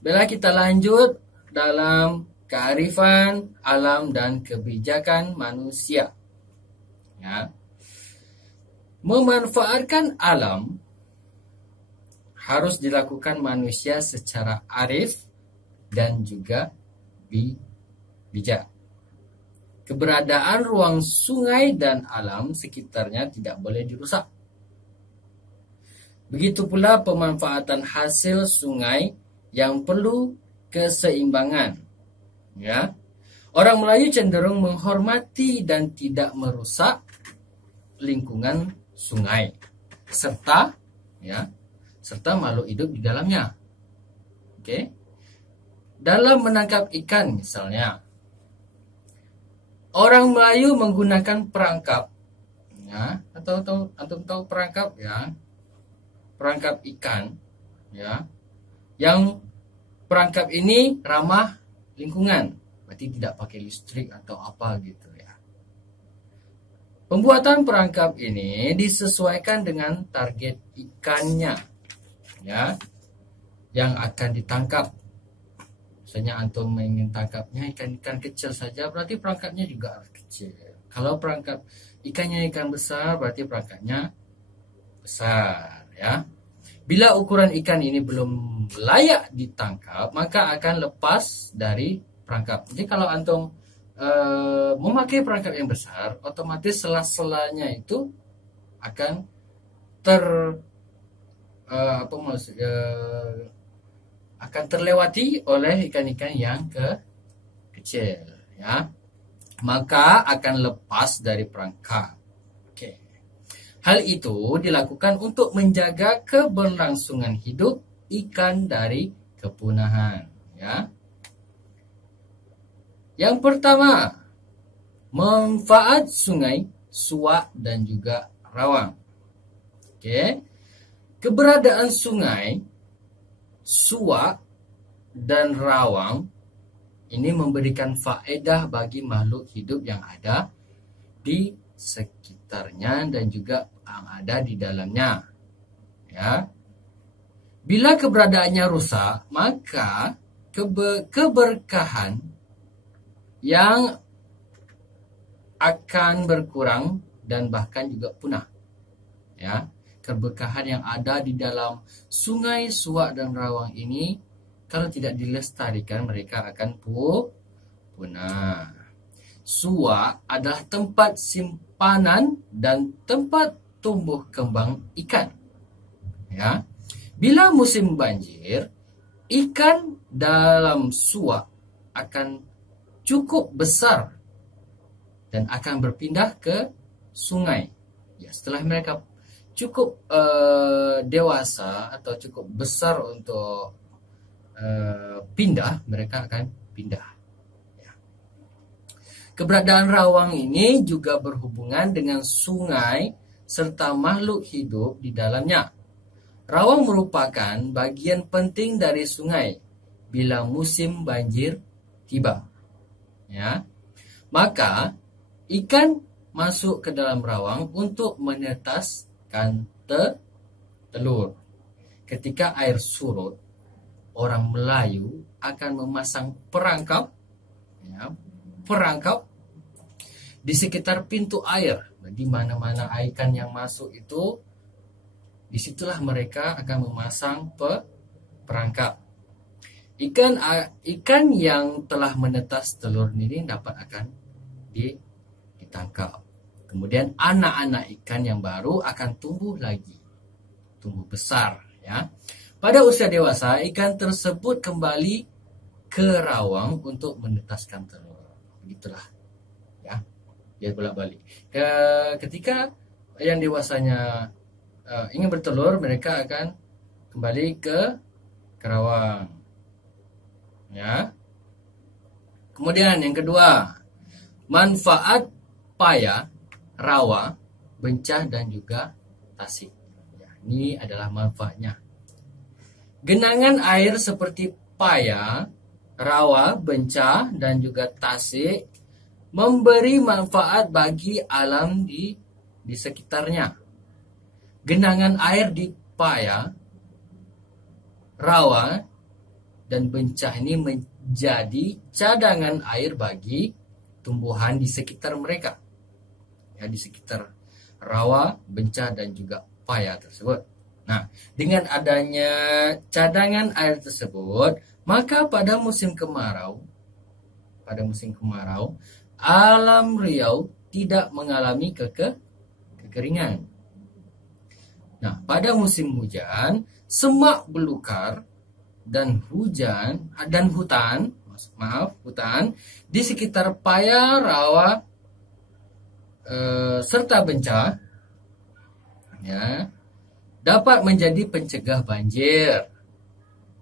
Bila kita lanjut dalam kearifan alam dan kebijakan manusia. Ya. Memanfaatkan alam harus dilakukan manusia secara arif dan juga bijak. Keberadaan ruang sungai dan alam sekitarnya tidak boleh dirusak. Begitu pula pemanfaatan hasil sungai yang perlu keseimbangan. Ya. Orang Melayu cenderung menghormati dan tidak merusak lingkungan sungai serta makhluk hidup di dalamnya. Oke. Dalam menangkap ikan misalnya, orang Melayu menggunakan perangkap, ya, atau antum tahu perangkap, ya, perangkap ikan, ya, yang perangkap ini ramah lingkungan, berarti tidak pakai listrik atau apa gitu, ya. Pembuatan perangkap ini disesuaikan dengan target ikannya, ya, yang akan ditangkap. Misalnya antum ingin tangkapnya ikan-ikan kecil saja, berarti perangkapnya juga harus kecil. Kalau perangkap ikannya ikan besar, berarti perangkapnya besar, ya. Bila ukuran ikan ini belum layak ditangkap, maka akan lepas dari perangkap. Jadi kalau antum memakai perangkap yang besar, otomatis sela-selanya itu akan akan terlewati oleh ikan-ikan yang kecil, ya. Maka akan lepas dari perangkap. Oke. Hal itu dilakukan untuk menjaga keberlangsungan hidup ikan dari kepunahan, ya. Yang pertama, manfaat sungai, suak dan juga rawang. Oke. Keberadaan sungai, suak dan rawang ini memberikan faedah bagi makhluk hidup yang ada di sekitarnya dan juga yang ada di dalamnya, ya. Bila keberadaannya rusak, maka keberkahan yang akan berkurang dan bahkan juga punah, ya. Keberkahan yang ada di dalam sungai, suak dan rawang ini kalau tidak dilestarikan mereka akan punah. Suak adalah tempat simpanan dan tempat tumbuh kembang ikan, ya. Bila musim banjir, ikan dalam suak akan cukup besar dan akan berpindah ke sungai. Ya, setelah mereka cukup dewasa atau cukup besar untuk pindah, mereka akan pindah. Ya. Keberadaan rawang ini juga berhubungan dengan sungai serta makhluk hidup di dalamnya. Rawang merupakan bagian penting dari sungai bila musim banjir tiba. Ya. Maka ikan masuk ke dalam rawang untuk menetaskan telur. Ketika air surut, orang Melayu akan memasang perangkap, ya, perangkap di sekitar pintu air. Di mana-mana ikan yang masuk itu, disitulah mereka akan memasang perangkap. Ikan yang telah menetas telur ini akan ditangkap. Kemudian anak-anak ikan yang baru akan tumbuh lagi, tumbuh besar, ya. Pada usia dewasa, ikan tersebut kembali ke rawang untuk menetaskan telur. Begitulah, ya. Dia bolak-balik. Ketika yang dewasanya ingin bertelur, mereka akan kembali ke rawang. Ya. Kemudian yang kedua, manfaat paya, rawa, bencah dan juga tasik. Ya, ini adalah manfaatnya. Genangan air seperti paya, rawa, bencah dan juga tasik memberi manfaat bagi alam di sekitarnya. Genangan air di paya, rawa dan bencah ini menjadi cadangan air bagi tumbuhan di sekitar mereka, ya, di sekitar rawa, bencah dan juga paya tersebut. Nah, dengan adanya cadangan air tersebut, maka pada musim kemarau, alam Riau tidak mengalami kekeringan. Nah, pada musim hujan, semak belukar dan hutan di sekitar paya, rawa serta bencah, ya, dapat menjadi pencegah banjir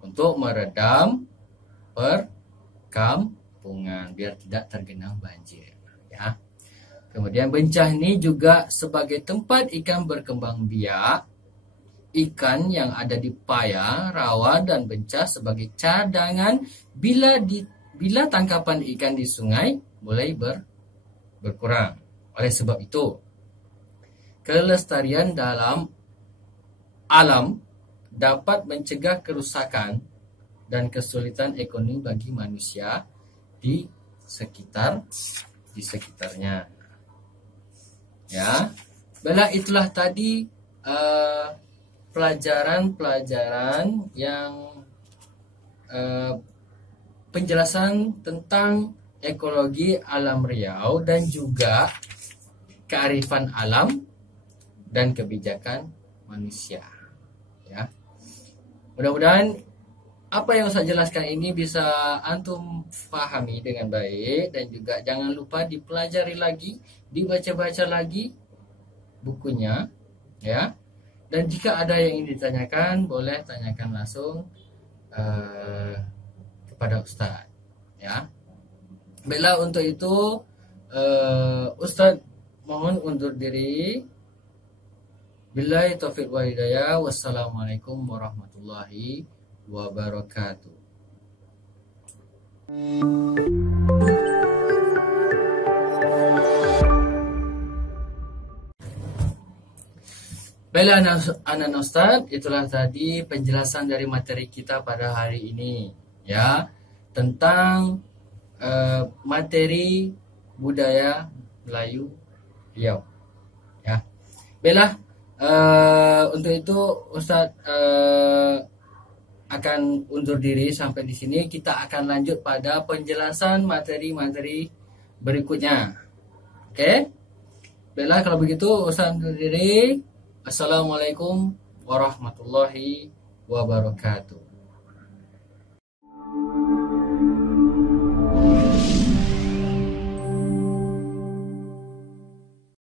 untuk meredam perkampungan biar tidak tergenang banjir, ya. Kemudian bencah ini juga sebagai tempat ikan berkembang biak. Ikan yang ada di paya, rawa, dan bencah sebagai cadangan bila tangkapan ikan di sungai mulai berkurang. Oleh sebab itu, kelestarian dalam alam dapat mencegah kerusakan dan kesulitan ekonomi bagi manusia di sekitarnya. Ya, baiklah, itulah tadi pelajaran-pelajaran yang penjelasan tentang ekologi alam Riau dan juga kearifan alam dan kebijakan manusia. Ya, mudah-mudahan apa yang saya jelaskan ini bisa antum pahami dengan baik, dan juga jangan lupa dipelajari lagi, dibaca-baca lagi bukunya, ya. Dan jika ada yang ingin ditanyakan, boleh tanyakan langsung kepada Ustadz, ya. Baiklah, untuk itu Ustadz mohon undur diri. Billahi taufiq wal hidayah. Wassalamualaikum warahmatullahi wabarakatuh. Baiklah anak Ustadz, itulah tadi penjelasan dari materi kita pada hari ini, ya, tentang materi budaya Melayu Riau, ya. Baiklah, untuk itu Ustadz akan undur diri sampai di sini. Kita akan lanjut pada penjelasan materi-materi berikutnya. Oke? Baiklah, kalau begitu Ustadz undur diri. Assalamualaikum warahmatullahi wabarakatuh.